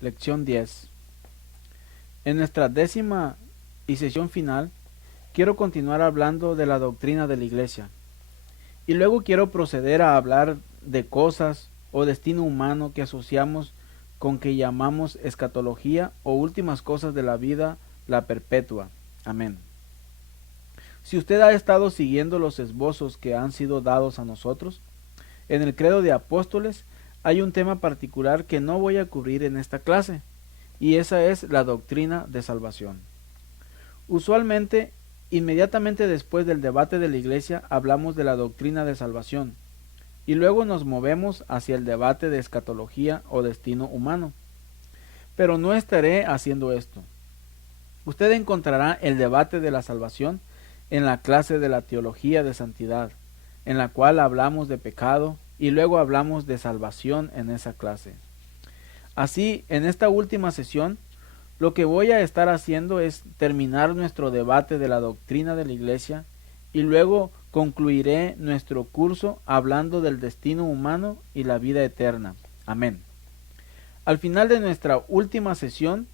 Lección 10. En nuestra décima y sesión final, quiero continuar hablando de la doctrina de la Iglesia. Y luego quiero proceder a hablar de cosas o destino humano que asociamos con que llamamos escatología o últimas cosas de la vida, la perpetua. Amén. Si usted ha estado siguiendo los esbozos que han sido dados a nosotros, en el credo de apóstoles hay un tema particular que no voy a cubrir en esta clase, y esa es la doctrina de salvación. Usualmente, inmediatamente después del debate de la Iglesia, hablamos de la doctrina de salvación, y luego nos movemos hacia el debate de escatología o destino humano. Pero no estaré haciendo esto. Usted encontrará el debate de la salvación en la clase de la teología de santidad, en la cual hablamos de pecado y luego hablamos de salvación en esa clase. Así, en esta última sesión, lo que voy a estar haciendo es terminar nuestro debate de la doctrina de la Iglesia y luego concluiré nuestro curso hablando del destino humano y la vida eterna. Amén. Al final de nuestra última sesión,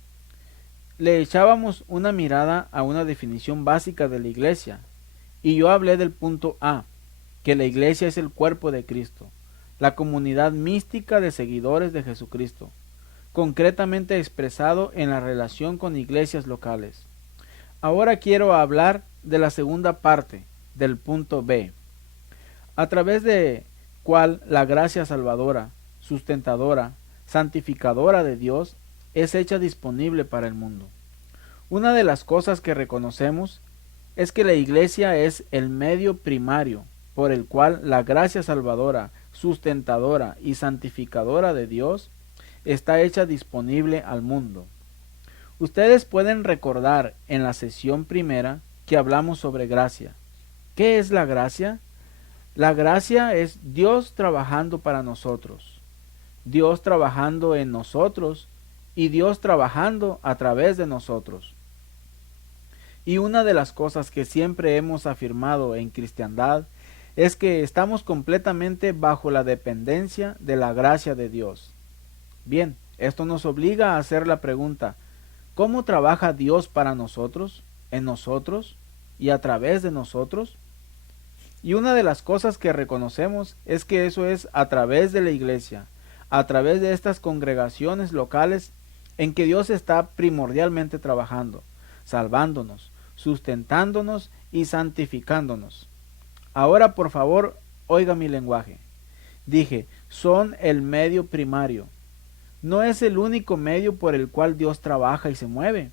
le echábamos una mirada a una definición básica de la Iglesia, y yo hablé del punto A, que la Iglesia es el cuerpo de Cristo, la comunidad mística de seguidores de Jesucristo, concretamente expresado en la relación con iglesias locales. Ahora quiero hablar de la segunda parte del punto B, a través de cual la gracia salvadora, sustentadora, santificadora de Dios es hecha disponible para el mundo. Una de las cosas que reconocemos es que la Iglesia es el medio primario por el cual la gracia salvadora, sustentadora y santificadora de Dios está hecha disponible al mundo. Ustedes pueden recordar en la sesión primera que hablamos sobre gracia. ¿Qué es la gracia? La gracia es Dios trabajando para nosotros, Dios trabajando en nosotros y Dios trabajando a través de nosotros. Y una de las cosas que siempre hemos afirmado en cristiandad es que estamos completamente bajo la dependencia de la gracia de Dios. Bien, esto nos obliga a hacer la pregunta, ¿cómo trabaja Dios para nosotros, en nosotros y a través de nosotros? Y una de las cosas que reconocemos es que eso es a través de la Iglesia, a través de estas congregaciones locales en que Dios está primordialmente trabajando, salvándonos, sustentándonos y santificándonos. Ahora, por favor, oiga mi lenguaje. Dije, son el medio primario. No es el único medio por el cual Dios trabaja y se mueve.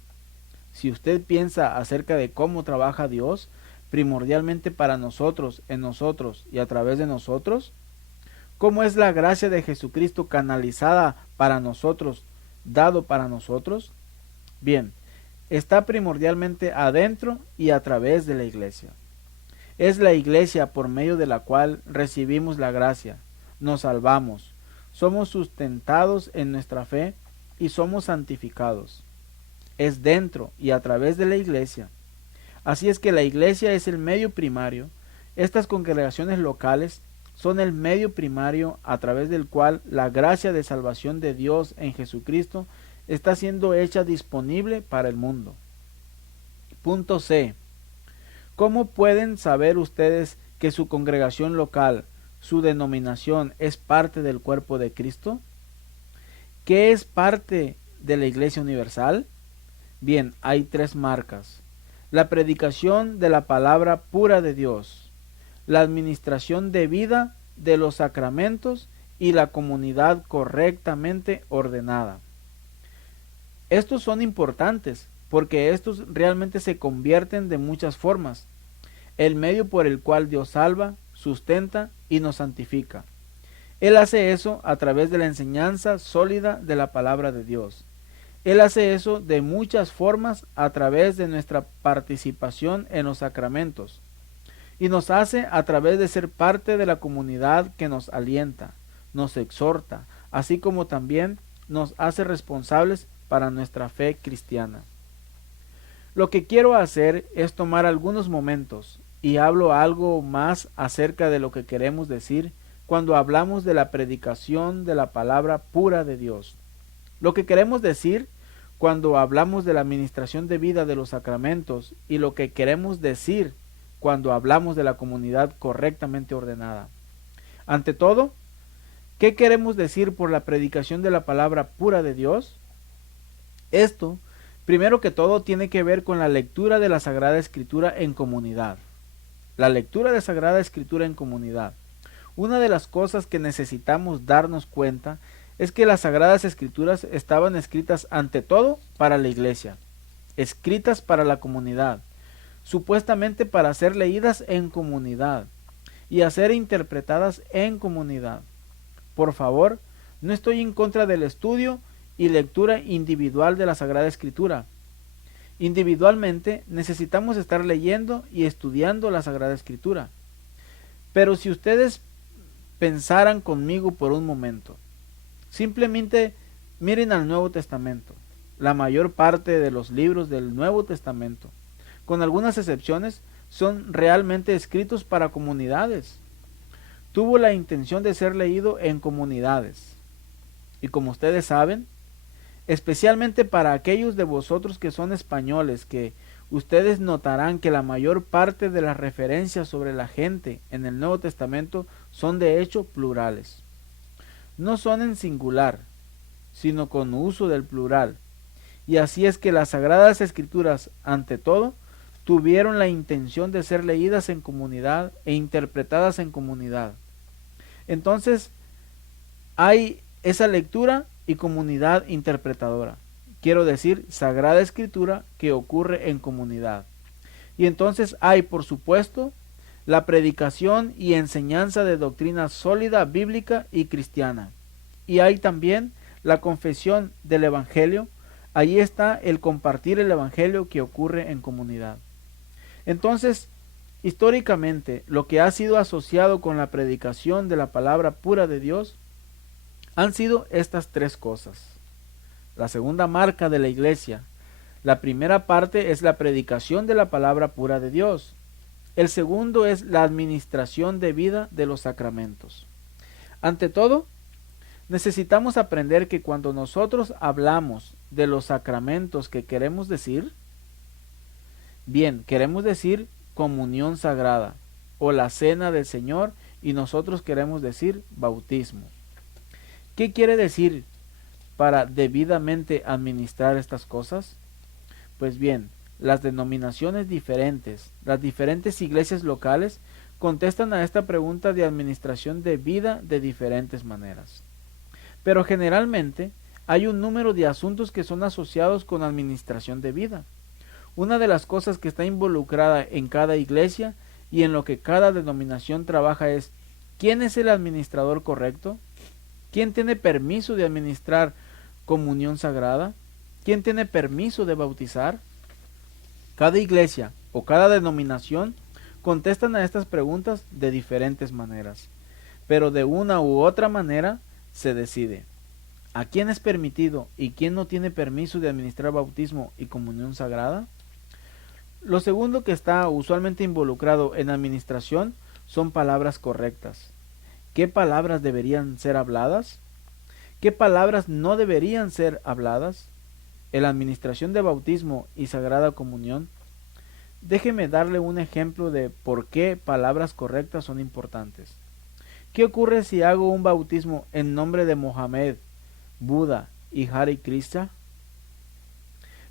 Si usted piensa acerca de cómo trabaja Dios, primordialmente para nosotros, en nosotros y a través de nosotros, ¿cómo es la gracia de Jesucristo canalizada para nosotros, dado para nosotros? Bien, está primordialmente adentro y a través de la Iglesia. Es la Iglesia por medio de la cual recibimos la gracia, nos salvamos, somos sustentados en nuestra fe y somos santificados. Es dentro y a través de la Iglesia. Así es que la Iglesia es el medio primario. Estas congregaciones locales son el medio primario a través del cual la gracia de salvación de Dios en Jesucristo está siendo hecha disponible para el mundo. Punto C. ¿Cómo pueden saber ustedes que su congregación local, su denominación, es parte del cuerpo de Cristo? ¿Qué es parte de la Iglesia Universal? Bien, hay tres marcas. La predicación de la palabra pura de Dios, la administración debida de los sacramentos y la comunidad correctamente ordenada. Estos son importantes porque estos realmente se convierten de muchas formas. El medio por el cual Dios salva, sustenta y nos santifica. Él hace eso a través de la enseñanza sólida de la palabra de Dios. Él hace eso de muchas formas a través de nuestra participación en los sacramentos. Y nos hace a través de ser parte de la comunidad que nos alienta, nos exhorta, así como también nos hace responsables para nuestra fe cristiana. Lo que quiero hacer es tomar algunos momentos y hablo algo más acerca de lo que queremos decir cuando hablamos de la predicación de la palabra pura de Dios. Lo que queremos decir cuando hablamos de la administración debida de los sacramentos y lo que queremos decir cuando hablamos de la comunidad correctamente ordenada. Ante todo, ¿qué queremos decir por la predicación de la palabra pura de Dios? Esto, primero que todo, tiene que ver con la lectura de la Sagrada Escritura en comunidad. La lectura de Sagrada Escritura en comunidad. Una de las cosas que necesitamos darnos cuenta es que las Sagradas Escrituras estaban escritas ante todo para la iglesia, escritas para la comunidad, supuestamente para ser leídas en comunidad y a ser interpretadas en comunidad. Por favor, no estoy en contra del estudio y lectura individual de la Sagrada Escritura. Individualmente necesitamos estar leyendo y estudiando la Sagrada Escritura. Pero si ustedes pensaran conmigo por un momento, simplemente miren al Nuevo Testamento. La mayor parte de los libros del Nuevo Testamento, con algunas excepciones, son realmente escritos para comunidades. Tuvo la intención de ser leído en comunidades. Y como ustedes saben, especialmente para aquellos de vosotros que son españoles, que ustedes notarán que la mayor parte de las referencias sobre la gente en el Nuevo Testamento son de hecho plurales. No son en singular, sino con uso del plural. Y así es que las Sagradas Escrituras, ante todo, tuvieron la intención de ser leídas en comunidad e interpretadas en comunidad. Entonces, hay esa lectura y comunidad interpretadora. Quiero decir, Sagrada Escritura que ocurre en comunidad. Y entonces hay, por supuesto, la predicación y enseñanza de doctrina sólida, bíblica y cristiana. Y hay también la confesión del Evangelio. Allí está el compartir el Evangelio que ocurre en comunidad. Entonces, históricamente, lo que ha sido asociado con la predicación de la palabra pura de Dios han sido estas tres cosas. La segunda marca de la iglesia. La primera parte es la predicación de la palabra pura de Dios. El segundo es la administración debida de los sacramentos. Ante todo, necesitamos aprender que cuando nosotros hablamos de los sacramentos que queremos decir, queremos decir comunión sagrada o la cena del Señor y nosotros queremos decir bautismo. ¿Qué quiere decir para debidamente administrar estas cosas? Pues bien, las denominaciones diferentes, las diferentes iglesias locales contestan a esta pregunta de administración debida de diferentes maneras. Pero generalmente hay un número de asuntos que son asociados con administración debida. Una de las cosas que está involucrada en cada iglesia y en lo que cada denominación trabaja es ¿quién es el administrador correcto? ¿Quién tiene permiso de administrar comunión sagrada? ¿Quién tiene permiso de bautizar? Cada iglesia o cada denominación contestan a estas preguntas de diferentes maneras, pero de una u otra manera se decide a quién es permitido y quién no tiene permiso de administrar bautismo y comunión sagrada. Lo segundo que está usualmente involucrado en administración son palabras correctas. ¿Qué palabras deberían ser habladas? ¿Qué palabras no deberían ser habladas? En la administración de bautismo y sagrada comunión, déjeme darle un ejemplo de por qué palabras correctas son importantes. ¿Qué ocurre si hago un bautismo en nombre de Mohamed, Buda y Hare Krishna?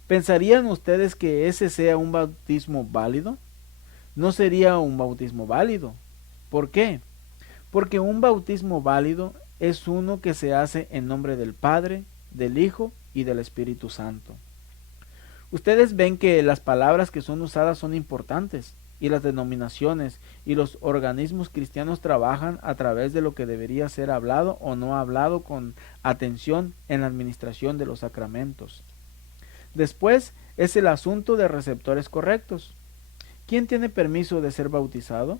¿Pensarían ustedes que ese sea un bautismo válido? No sería un bautismo válido. ¿Por qué? Porque un bautismo válido es uno que se hace en nombre del Padre, del Hijo y del Espíritu Santo. Ustedes ven que las palabras que son usadas son importantes y las denominaciones y los organismos cristianos trabajan a través de lo que debería ser hablado o no hablado con atención en la administración de los sacramentos. Después es el asunto de receptores correctos. ¿Quién tiene permiso de ser bautizado?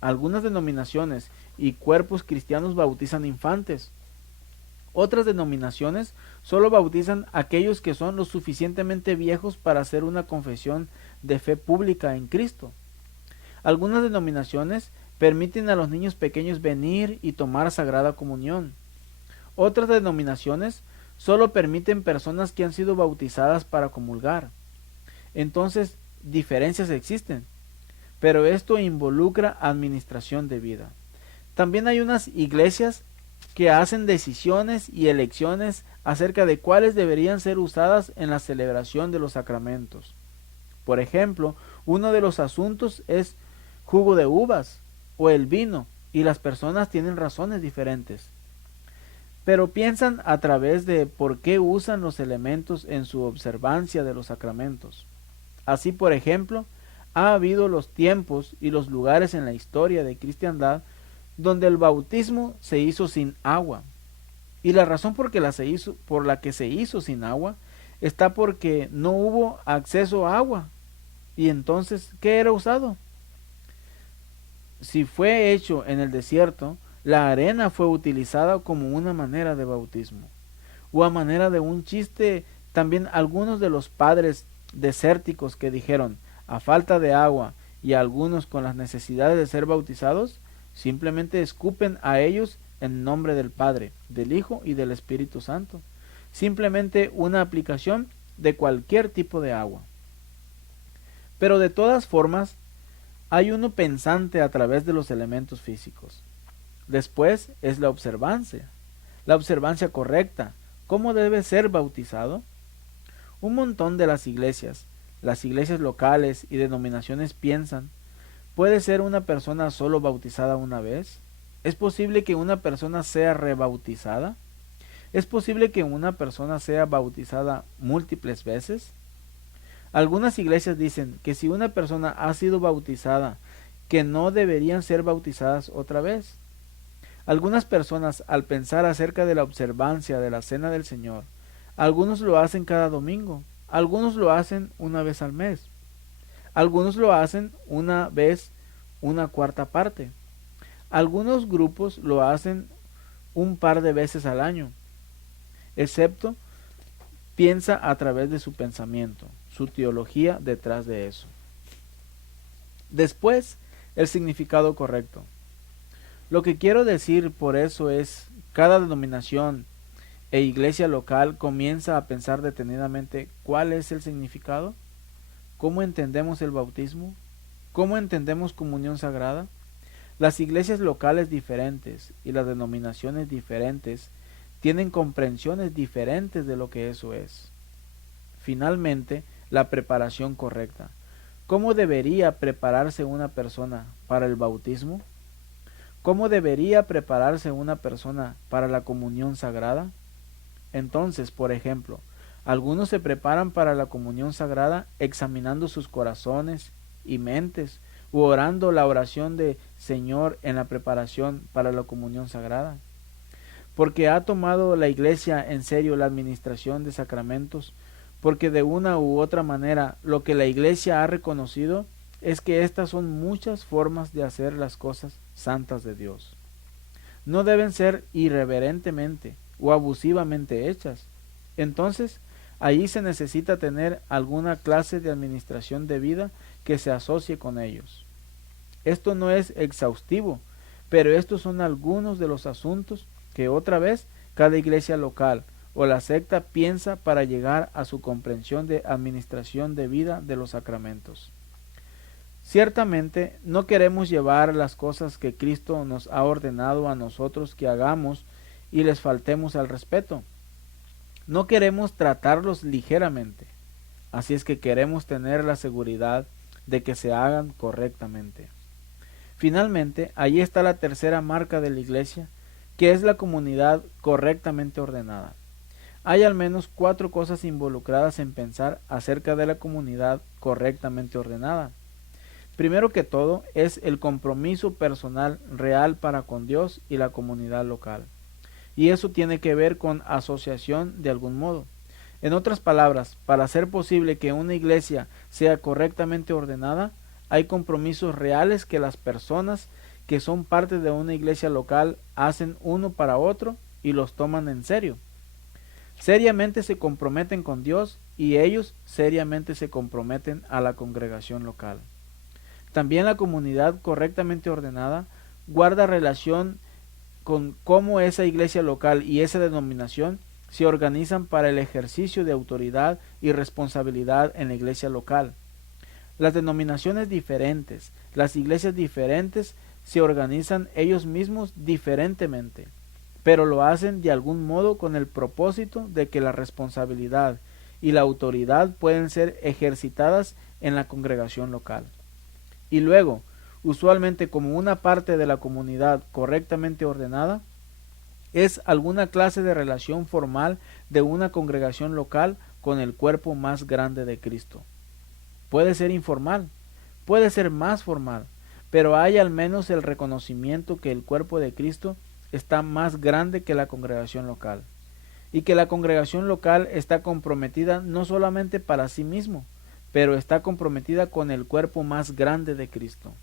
Algunas denominaciones y cuerpos cristianos bautizan infantes. Otras denominaciones solo bautizan a aquellos que son lo suficientemente viejos para hacer una confesión de fe pública en Cristo. Algunas denominaciones permiten a los niños pequeños venir y tomar sagrada comunión. Otras denominaciones solo permiten personas que han sido bautizadas para comulgar. Entonces, diferencias existen, pero esto involucra administración de vida. También hay unas iglesias que hacen decisiones y elecciones acerca de cuáles deberían ser usadas en la celebración de los sacramentos. Por ejemplo, uno de los asuntos es jugo de uvas o el vino, y las personas tienen razones diferentes. Pero piensan a través de por qué usan los elementos en su observancia de los sacramentos. Así, por ejemplo, ha habido los tiempos y los lugares en la historia de cristiandad donde el bautismo se hizo sin agua. Y la razón por la que se hizo sin agua está porque no hubo acceso a agua. Y entonces, ¿qué era usado? Si fue hecho en el desierto, la arena fue utilizada como una manera de bautismo. O a manera de un chiste, también algunos de los padres desérticos que dijeron, a falta de agua, y algunos con las necesidades de ser bautizados, simplemente escupen a ellos en nombre del Padre, del Hijo y del Espíritu Santo. Simplemente una aplicación de cualquier tipo de agua. Pero de todas formas, hay uno pensante a través de los elementos físicos. Después es la observancia correcta. ¿Cómo debe ser bautizado? Un montón de las iglesias locales y denominaciones piensan, ¿puede ser una persona solo bautizada una vez? ¿Es posible que una persona sea rebautizada? ¿Es posible que una persona sea bautizada múltiples veces? Algunas iglesias dicen que si una persona ha sido bautizada, que no deberían ser bautizadas otra vez. Algunas personas, al pensar acerca de la observancia de la Cena del Señor, algunos lo hacen cada domingo, algunos lo hacen una vez al mes, algunos lo hacen una vez una cuarta parte, algunos grupos lo hacen un par de veces al año, excepto piensa a través de su pensamiento, su teología detrás de eso. Después, el significado correcto. Lo que quiero decir por eso es, cada denominación e iglesia local comienza a pensar detenidamente cuál es el significado, cómo entendemos el bautismo, cómo entendemos comunión sagrada. Las iglesias locales diferentes y las denominaciones diferentes tienen comprensiones diferentes de lo que eso es. Finalmente, la preparación correcta. ¿Cómo debería prepararse una persona para el bautismo? ¿Cómo debería prepararse una persona para la comunión sagrada? Entonces, por ejemplo, algunos se preparan para la comunión sagrada examinando sus corazones y mentes, u orando la oración de Señor en la preparación para la comunión sagrada. Porque ha tomado la iglesia en serio la administración de sacramentos, porque de una u otra manera lo que la iglesia ha reconocido es que estas son muchas formas de hacer las cosas santas de Dios. No deben ser irreverentemente o abusivamente hechas. Entonces, allí se necesita tener alguna clase de administración de vida que se asocie con ellos. Esto no es exhaustivo, pero estos son algunos de los asuntos que otra vez cada iglesia local o la secta piensa para llegar a su comprensión de administración de vida de los sacramentos. Ciertamente no queremos llevar las cosas que Cristo nos ha ordenado a nosotros que hagamos y les faltemos al respeto. No queremos tratarlos ligeramente, así es que queremos tener la seguridad de que se hagan correctamente. Finalmente, allí está la tercera marca de la iglesia, que es la comunidad correctamente ordenada. Hay al menos 4 cosas involucradas en pensar acerca de la comunidad correctamente ordenada. Primero que todo es el compromiso personal real para con Dios y la comunidad local. Y eso tiene que ver con asociación de algún modo. En otras palabras, para hacer posible que una iglesia sea correctamente ordenada, hay compromisos reales que las personas que son parte de una iglesia local hacen uno para otro y los toman en serio. Seriamente se comprometen con Dios y ellos seriamente se comprometen a la congregación local. También la comunidad correctamente ordenada guarda relación con cómo esa iglesia local y esa denominación se organizan para el ejercicio de autoridad y responsabilidad en la iglesia local. Las denominaciones diferentes, las iglesias diferentes se organizan ellos mismos diferentemente, pero lo hacen de algún modo con el propósito de que la responsabilidad y la autoridad pueden ser ejercitadas en la congregación local. Y luego, usualmente como una parte de la comunidad correctamente ordenada, es alguna clase de relación formal de una congregación local con el cuerpo más grande de Cristo. Puede ser informal, puede ser más formal, pero hay al menos el reconocimiento que el cuerpo de Cristo está más grande que la congregación local, y que la congregación local está comprometida no solamente para sí mismo, pero está comprometida con el cuerpo más grande de Cristo.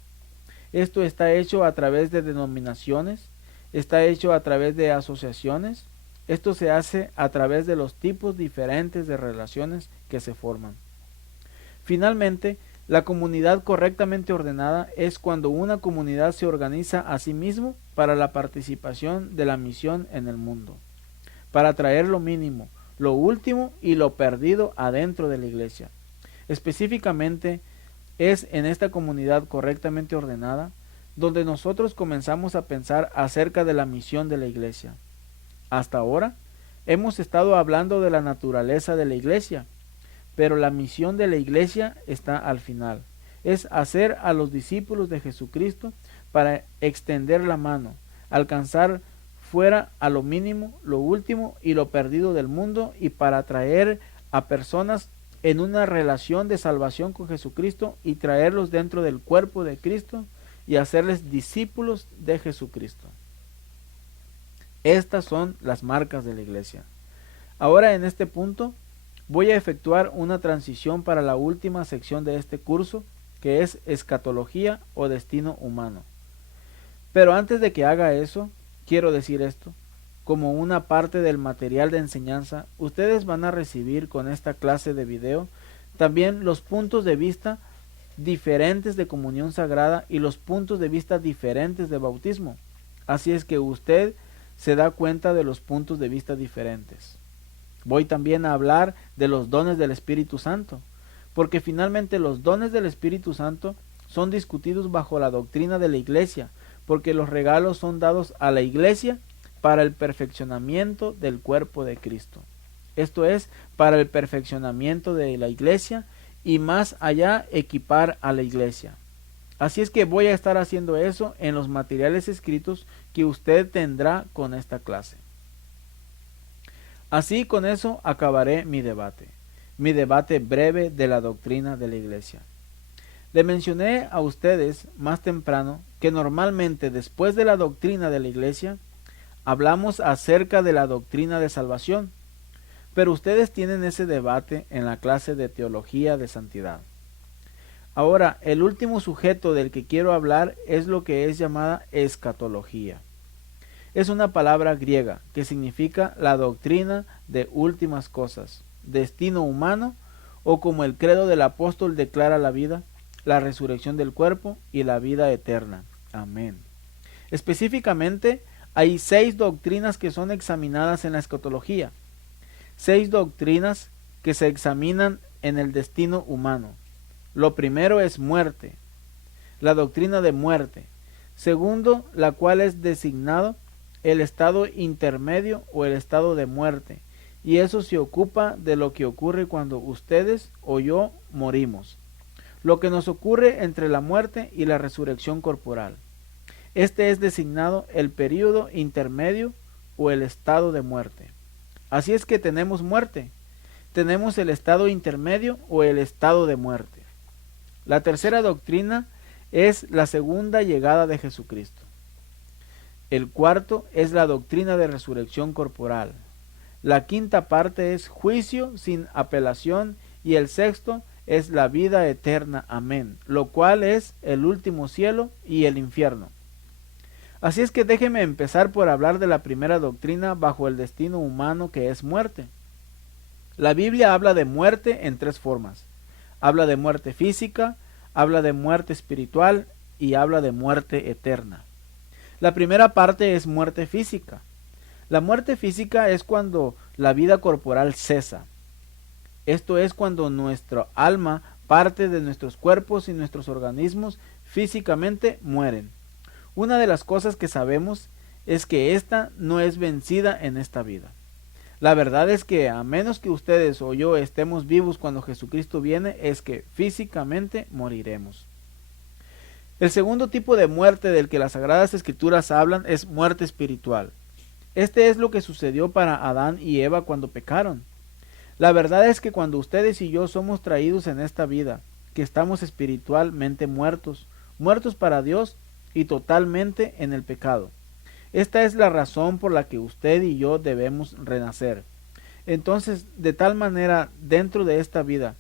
Esto está hecho a través de denominaciones, está hecho a través de asociaciones, esto se hace a través de los tipos diferentes de relaciones que se forman. Finalmente, la comunidad correctamente ordenada es cuando una comunidad se organiza a sí mismo para la participación de la misión en el mundo, para traer lo mínimo, lo último y lo perdido adentro de la iglesia. Específicamente, es en esta comunidad correctamente ordenada donde nosotros comenzamos a pensar acerca de la misión de la iglesia. Hasta ahora, hemos estado hablando de la naturaleza de la iglesia, pero la misión de la iglesia está al final. Es hacer a los discípulos de Jesucristo para extender la mano, alcanzar fuera a lo mínimo, lo último y lo perdido del mundo, y para traer a personas en una relación de salvación con Jesucristo y traerlos dentro del cuerpo de Cristo y hacerles discípulos de Jesucristo. Estas son las marcas de la iglesia. Ahora, en este punto voy a efectuar una transición para la última sección de este curso, que es escatología o destino humano. Pero antes de que haga eso, quiero decir esto. Como una parte del material de enseñanza, ustedes van a recibir con esta clase de video también los puntos de vista diferentes de comunión sagrada y los puntos de vista diferentes de bautismo. Así es que usted se da cuenta de los puntos de vista diferentes. Voy también a hablar de los dones del Espíritu Santo, porque finalmente los dones del Espíritu Santo son discutidos bajo la doctrina de la iglesia, porque los regalos son dados a la iglesia para el perfeccionamiento del cuerpo de Cristo. Esto es, para el perfeccionamiento de la iglesia y más allá equipar a la iglesia. Así es que voy a estar haciendo eso en los materiales escritos que usted tendrá con esta clase. Así, con eso acabaré mi debate breve de la doctrina de la iglesia. Le mencioné a ustedes más temprano que normalmente después de la doctrina de la iglesia hablamos acerca de la doctrina de salvación, pero ustedes tienen ese debate en la clase de teología de santidad. Ahora, el último sujeto del que quiero hablar es lo que es llamada escatología. Es una palabra griega que significa la doctrina de últimas cosas, destino humano, o como el credo del apóstol declara la vida, la resurrección del cuerpo y la vida eterna. Amén. Específicamente, hay 6 doctrinas que son examinadas en la escatología. 6 doctrinas que se examinan en el destino humano. Lo primero es muerte, la doctrina de muerte. Segundo, la cual es designado el estado intermedio o el estado de muerte, y eso se ocupa de lo que ocurre cuando ustedes o yo morimos, lo que nos ocurre entre la muerte y la resurrección corporal. Este es designado el período intermedio o el estado de muerte. Así es que tenemos muerte, tenemos el estado intermedio o el estado de muerte. La tercera doctrina es la segunda llegada de Jesucristo. El cuarto es la doctrina de resurrección corporal. La quinta parte es juicio sin apelación y el sexto es la vida eterna. Amén. Lo cual es el último cielo y el infierno. Así es que déjeme empezar por hablar de la primera doctrina bajo el destino humano, que es muerte. La Biblia habla de muerte en 3 formas. Habla de muerte física, habla de muerte espiritual y habla de muerte eterna. La primera parte es muerte física. La muerte física es cuando la vida corporal cesa. Esto es cuando nuestra alma parte de nuestros cuerpos y nuestros organismos físicamente mueren. Una de las cosas que sabemos es que ésta no es vencida en esta vida. La verdad es que a menos que ustedes o yo estemos vivos cuando Jesucristo viene, es que físicamente moriremos. El segundo tipo de muerte del que las Sagradas Escrituras hablan es muerte espiritual. Este es lo que sucedió para Adán y Eva cuando pecaron. La verdad es que cuando ustedes y yo somos traídos en esta vida, que estamos espiritualmente muertos, muertos para Dios y totalmente en el pecado. Esta es la razón por la que usted y yo debemos renacer. Entonces, de tal manera, dentro de esta vida,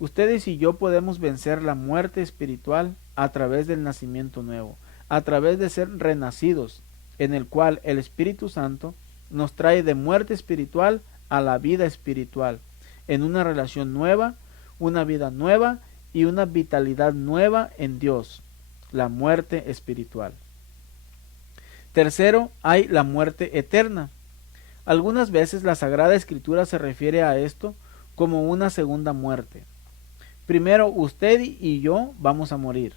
ustedes y yo podemos vencer la muerte espiritual a través del nacimiento nuevo, a través de ser renacidos, en el cual el Espíritu Santo nos trae de muerte espiritual a la vida espiritual, en una relación nueva, una vida nueva y una vitalidad nueva en Dios, la muerte espiritual. Tercero, hay la muerte eterna. Algunas veces la Sagrada Escritura se refiere a esto como una segunda muerte. Primero, usted y yo vamos a morir.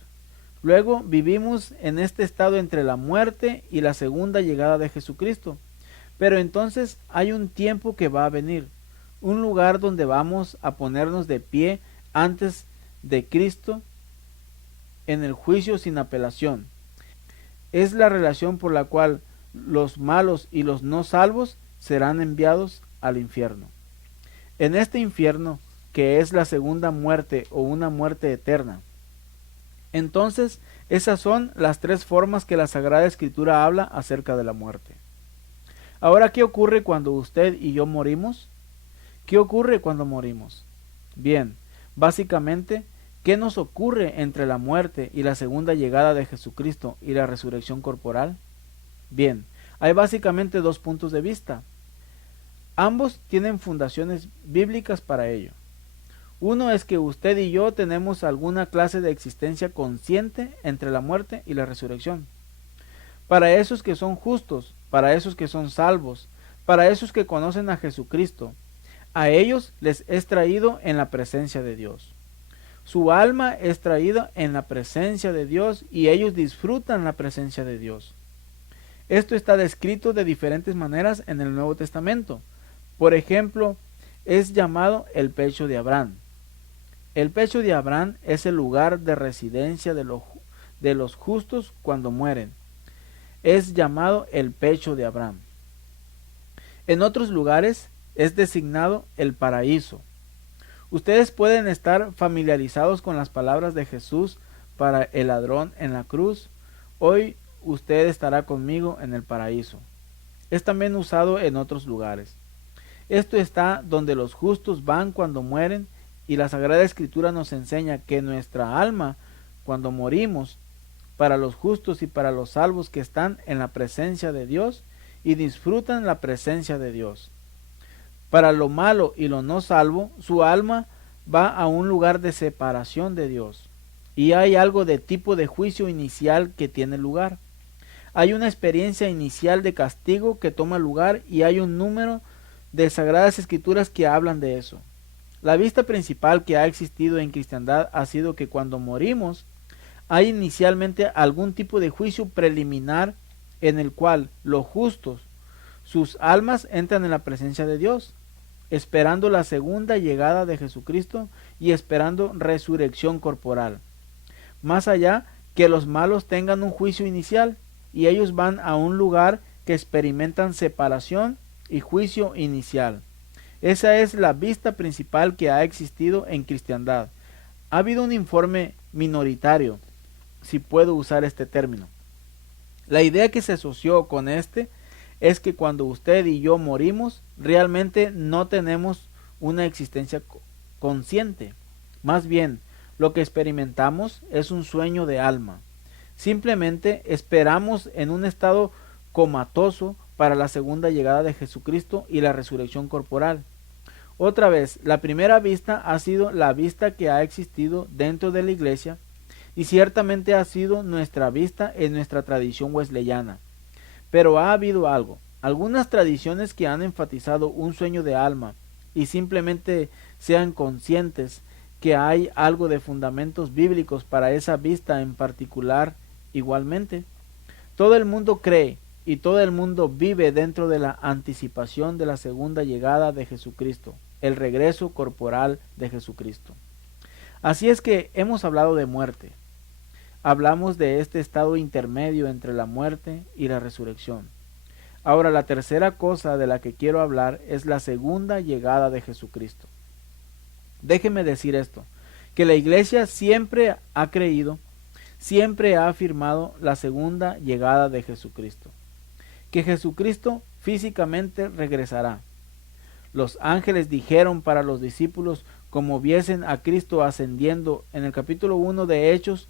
Luego vivimos en este estado entre la muerte y la segunda llegada de Jesucristo. Pero entonces hay un tiempo que va a venir, un lugar donde vamos a ponernos de pie antes de Cristo en el juicio sin apelación. Es la relación por la cual los malos y los no salvos serán enviados al infierno. En este infierno, que es la segunda muerte o una muerte eterna. Entonces, esas son las tres formas que la Sagrada Escritura habla acerca de la muerte. Ahora, ¿qué ocurre cuando usted y yo morimos? ¿Qué ocurre cuando morimos? Bien, básicamente, ¿qué nos ocurre entre la muerte y la segunda llegada de Jesucristo y la resurrección corporal? Bien, hay básicamente dos puntos de vista. Ambos tienen fundaciones bíblicas para ello. Uno es que usted y yo tenemos alguna clase de existencia consciente entre la muerte y la resurrección. Para esos que son justos, para esos que son salvos, para esos que conocen a Jesucristo, a ellos les es traído en la presencia de Dios. Su alma es traída en la presencia de Dios y ellos disfrutan la presencia de Dios. Esto está descrito de diferentes maneras en el Nuevo Testamento. Por ejemplo, es llamado el pecho de Abraham. El pecho de Abraham es el lugar de residencia de los justos cuando mueren. Es llamado el pecho de Abraham. En otros lugares es designado el paraíso. Ustedes pueden estar familiarizados con las palabras de Jesús para el ladrón en la cruz. Hoy usted estará conmigo en el paraíso. Es también usado en otros lugares. Esto está donde los justos van cuando mueren, y la Sagrada Escritura nos enseña que nuestra alma, cuando morimos, para los justos y para los salvos que están en la presencia de Dios y disfrutan la presencia de Dios. Para lo malo y lo no salvo, su alma va a un lugar de separación de Dios, y hay algo de tipo de juicio inicial que tiene lugar. Hay una experiencia inicial de castigo que toma lugar y hay un número de Sagradas Escrituras que hablan de eso. La vista principal que ha existido en cristiandad ha sido que cuando morimos hay inicialmente algún tipo de juicio preliminar en el cual los justos, sus almas entran en la presencia de Dios, esperando la segunda llegada de Jesucristo y esperando resurrección corporal. Más allá que los malos tengan un juicio inicial y ellos van a un lugar que experimentan separación y juicio inicial. Esa es la vista principal que ha existido en cristiandad. Ha habido un informe minoritario, si puedo usar este término. La idea que se asoció con este es que cuando usted y yo morimos, realmente no tenemos una existencia consciente. Más bien, lo que experimentamos es un sueño de alma. Simplemente esperamos en un estado comatoso para la segunda llegada de Jesucristo y la resurrección corporal. Otra vez, la primera vista ha sido la vista que ha existido dentro de la iglesia y ciertamente ha sido nuestra vista en nuestra tradición wesleyana. Pero ha habido algo. Algunas tradiciones que han enfatizado un sueño de alma y simplemente sean conscientes que hay algo de fundamentos bíblicos para esa vista en particular igualmente. Todo el mundo cree y todo el mundo vive dentro de la anticipación de la segunda llegada de Jesucristo, el regreso corporal de Jesucristo. Así es que hemos hablado de muerte. Hablamos de este estado intermedio entre la muerte y la resurrección. Ahora, la tercera cosa de la que quiero hablar es la segunda llegada de Jesucristo. Déjeme decir esto, que la iglesia siempre ha creído, siempre ha afirmado la segunda llegada de Jesucristo, que Jesucristo físicamente regresará. Los ángeles dijeron para los discípulos, como viesen a Cristo ascendiendo en el capítulo 1 de Hechos,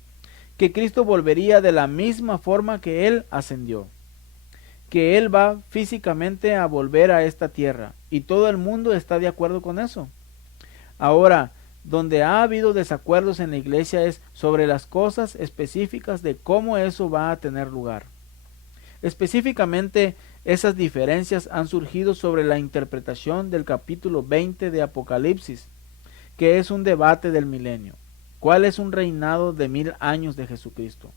que Cristo volvería de la misma forma que Él ascendió, que Él va físicamente a volver a esta tierra, y todo el mundo está de acuerdo con eso. Ahora, donde ha habido desacuerdos en la iglesia es sobre las cosas específicas de cómo eso va a tener lugar. Específicamente, esas diferencias han surgido sobre la interpretación del capítulo 20 de Apocalipsis, que es un debate del milenio. ¿Cuál es un reinado de 1000 años de Jesucristo?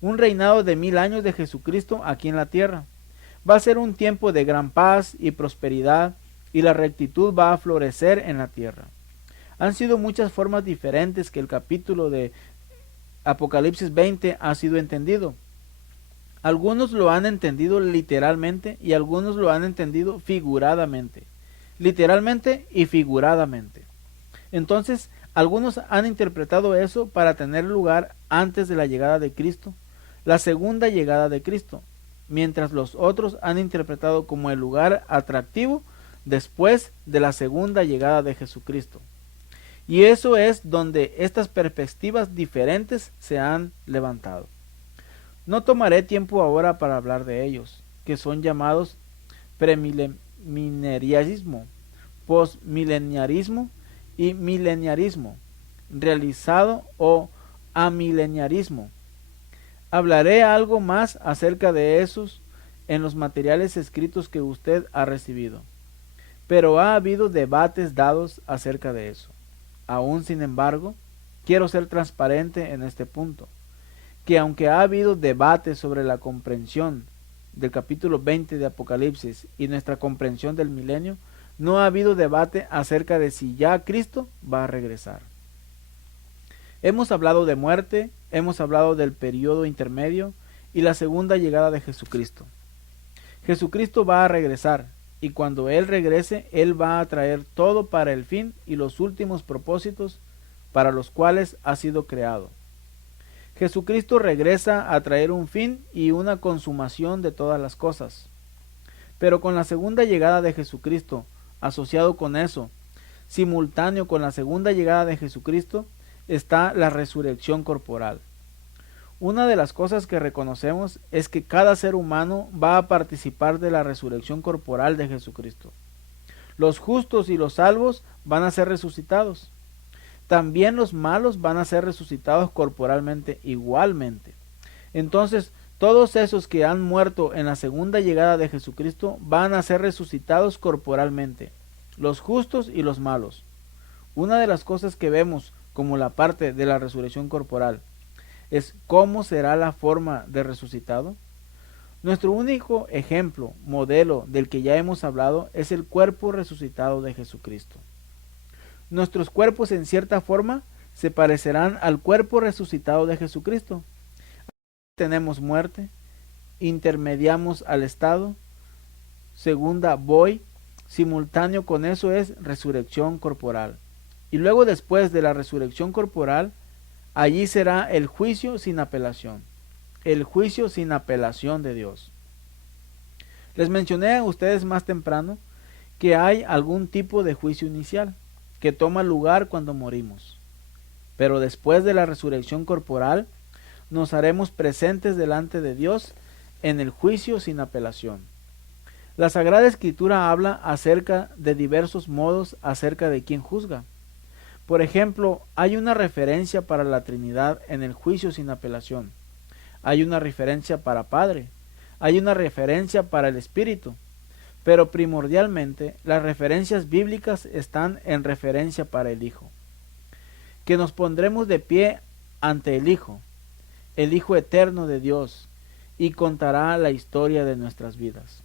Un reinado de 1000 años de Jesucristo aquí en la tierra. Va a ser un tiempo de gran paz y prosperidad, y la rectitud va a florecer en la tierra. Han sido muchas formas diferentes que el capítulo de Apocalipsis 20 ha sido entendido. Algunos lo han entendido literalmente y algunos lo han entendido figuradamente. Literalmente y figuradamente. Entonces, algunos han interpretado eso para tener lugar antes de la llegada de Cristo, la segunda llegada de Cristo, mientras los otros han interpretado como el lugar atractivo después de la segunda llegada de Jesucristo. Y eso es donde estas perspectivas diferentes se han levantado. No tomaré tiempo ahora para hablar de ellos, que son llamados premileniarismo, postmileniarismo y mileniarismo, realizado o amileniarismo. Hablaré algo más acerca de esos en los materiales escritos que usted ha recibido, pero ha habido debates dados acerca de eso. Aún sin embargo, quiero ser transparente en este punto, que aunque ha habido debates sobre la comprensión del capítulo 20 de Apocalipsis y nuestra comprensión del milenio, no ha habido debate acerca de si ya Cristo va a regresar. Hemos hablado de muerte, hemos hablado del periodo intermedio y la segunda llegada de Jesucristo. Jesucristo va a regresar, y cuando Él regrese, Él va a traer todo para el fin y los últimos propósitos para los cuales ha sido creado. Jesucristo regresa a traer un fin y una consumación de todas las cosas. Pero con la segunda llegada de Jesucristo, asociado con eso, simultáneo con la segunda llegada de Jesucristo, está la resurrección corporal. Una de las cosas que reconocemos es que cada ser humano va a participar de la resurrección corporal de Jesucristo. Los justos y los salvos van a ser resucitados. También los malos van a ser resucitados corporalmente igualmente. Entonces, todos esos que han muerto en la segunda llegada de Jesucristo van a ser resucitados corporalmente, los justos y los malos. Una de las cosas que vemos como la parte de la resurrección corporal es cómo será la forma de resucitado. Nuestro único ejemplo, modelo del que ya hemos hablado, es el cuerpo resucitado de Jesucristo. Nuestros cuerpos en cierta forma se parecerán al cuerpo resucitado de Jesucristo. Tenemos muerte, intermediamos al estado, segunda voy, simultáneo con eso es resurrección corporal. Y luego después de la resurrección corporal, allí será el juicio sin apelación, el juicio sin apelación de Dios. Les mencioné a ustedes más temprano que hay algún tipo de juicio inicial que toma lugar cuando morimos. Pero después de la resurrección corporal, nos haremos presentes delante de Dios en el juicio sin apelación. La Sagrada Escritura habla acerca de diversos modos acerca de quién juzga. Por ejemplo, hay una referencia para la Trinidad en el juicio sin apelación. Hay una referencia para Padre. Hay una referencia para el Espíritu. pero primordialmente las referencias bíblicas están en referencia para el Hijo. Que nos pondremos de pie ante el Hijo eterno de Dios, y contará la historia de nuestras vidas.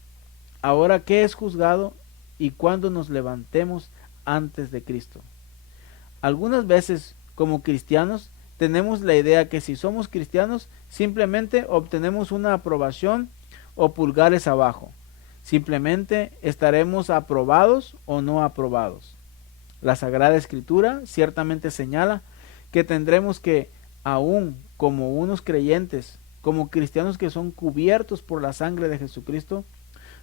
Ahora, ¿qué es juzgado y cuándo nos levantemos antes de Cristo? Algunas veces, como cristianos, tenemos la idea que si somos cristianos, simplemente obtenemos una aprobación o pulgares abajo. Simplemente estaremos aprobados o no aprobados. La Sagrada Escritura ciertamente señala que tendremos que, aún como unos creyentes, como cristianos que son cubiertos por la sangre de Jesucristo,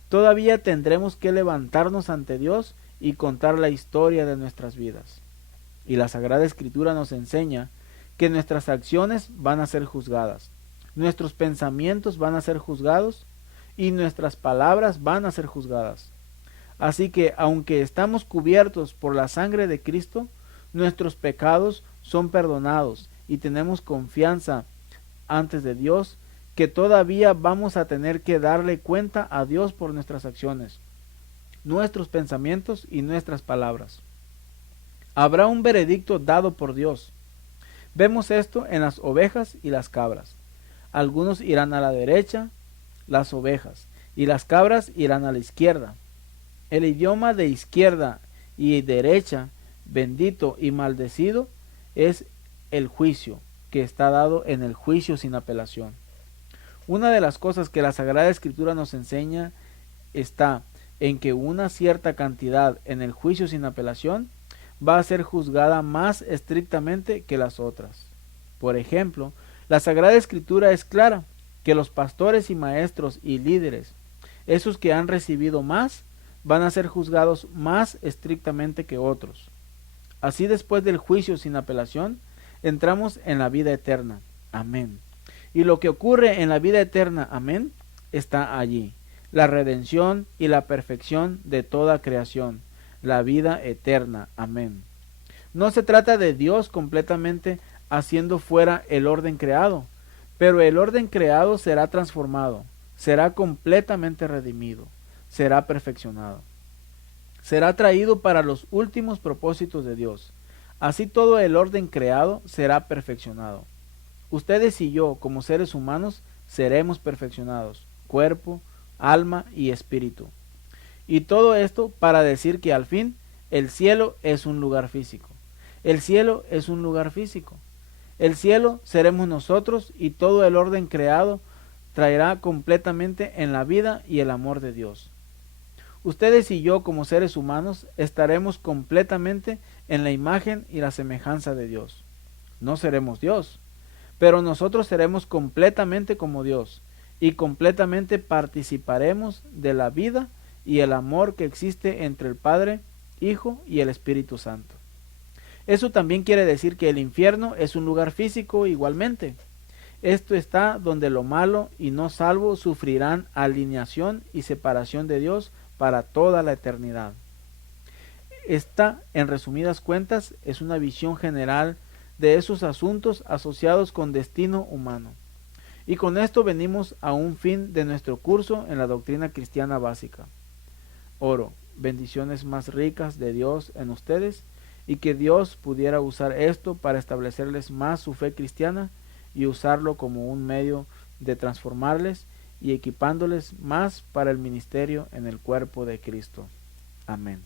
todavía tendremos que levantarnos ante Dios y contar la historia de nuestras vidas. Y la Sagrada Escritura nos enseña que nuestras acciones van a ser juzgadas, nuestros pensamientos van a ser juzgados y nuestras palabras van a ser juzgadas. Así que, aunque estamos cubiertos por la sangre de Cristo, nuestros pecados son perdonados y tenemos confianza antes de Dios, que todavía vamos a tener que darle cuenta a Dios por nuestras acciones, nuestros pensamientos y nuestras palabras. Habrá un veredicto dado por Dios. Vemos esto en las ovejas y las cabras. Algunos irán a la derecha, las ovejas, y las cabras irán a la izquierda. El idioma de izquierda y derecha, bendito y maldecido, es el juicio, que está dado en el juicio sin apelación. Una de las cosas que la Sagrada Escritura nos enseña está en que una cierta cantidad en el juicio sin apelación va a ser juzgada más estrictamente que las otras. Por ejemplo, la Sagrada Escritura es clara que los pastores y maestros y líderes, esos que han recibido más, van a ser juzgados más estrictamente que otros. Así, después del juicio sin apelación, entramos en la vida eterna. Amén. Y lo que ocurre en la vida eterna, amén, está allí. La redención y la perfección de toda creación. La vida eterna. Amén. No se trata de Dios completamente haciendo fuera el orden creado, pero el orden creado será transformado, será completamente redimido, será perfeccionado. Será traído para los últimos propósitos de Dios. Así todo el orden creado será perfeccionado. Ustedes y yo, como seres humanos, seremos perfeccionados, cuerpo, alma y espíritu. Y todo esto para decir que al fin el cielo es un lugar físico. El cielo es un lugar físico. El cielo seremos nosotros y todo el orden creado traerá completamente en la vida y el amor de Dios. Ustedes y yo, como seres humanos, estaremos completamente en la imagen y la semejanza de Dios. No seremos Dios, pero nosotros seremos completamente como Dios y completamente participaremos de la vida y el amor que existe entre el Padre, Hijo y el Espíritu Santo. Eso también quiere decir que el infierno es un lugar físico igualmente. Esto está donde lo malo y no salvo sufrirán alineación y separación de Dios para toda la eternidad. Esta, en resumidas cuentas, es una visión general de esos asuntos asociados con destino humano. Y con esto venimos a un fin de nuestro curso en la doctrina cristiana básica. Oro, bendiciones más ricas de Dios en ustedes, y que Dios pudiera usar esto para establecerles más su fe cristiana y usarlo como un medio de transformarles y equipándoles más para el ministerio en el cuerpo de Cristo. Amén.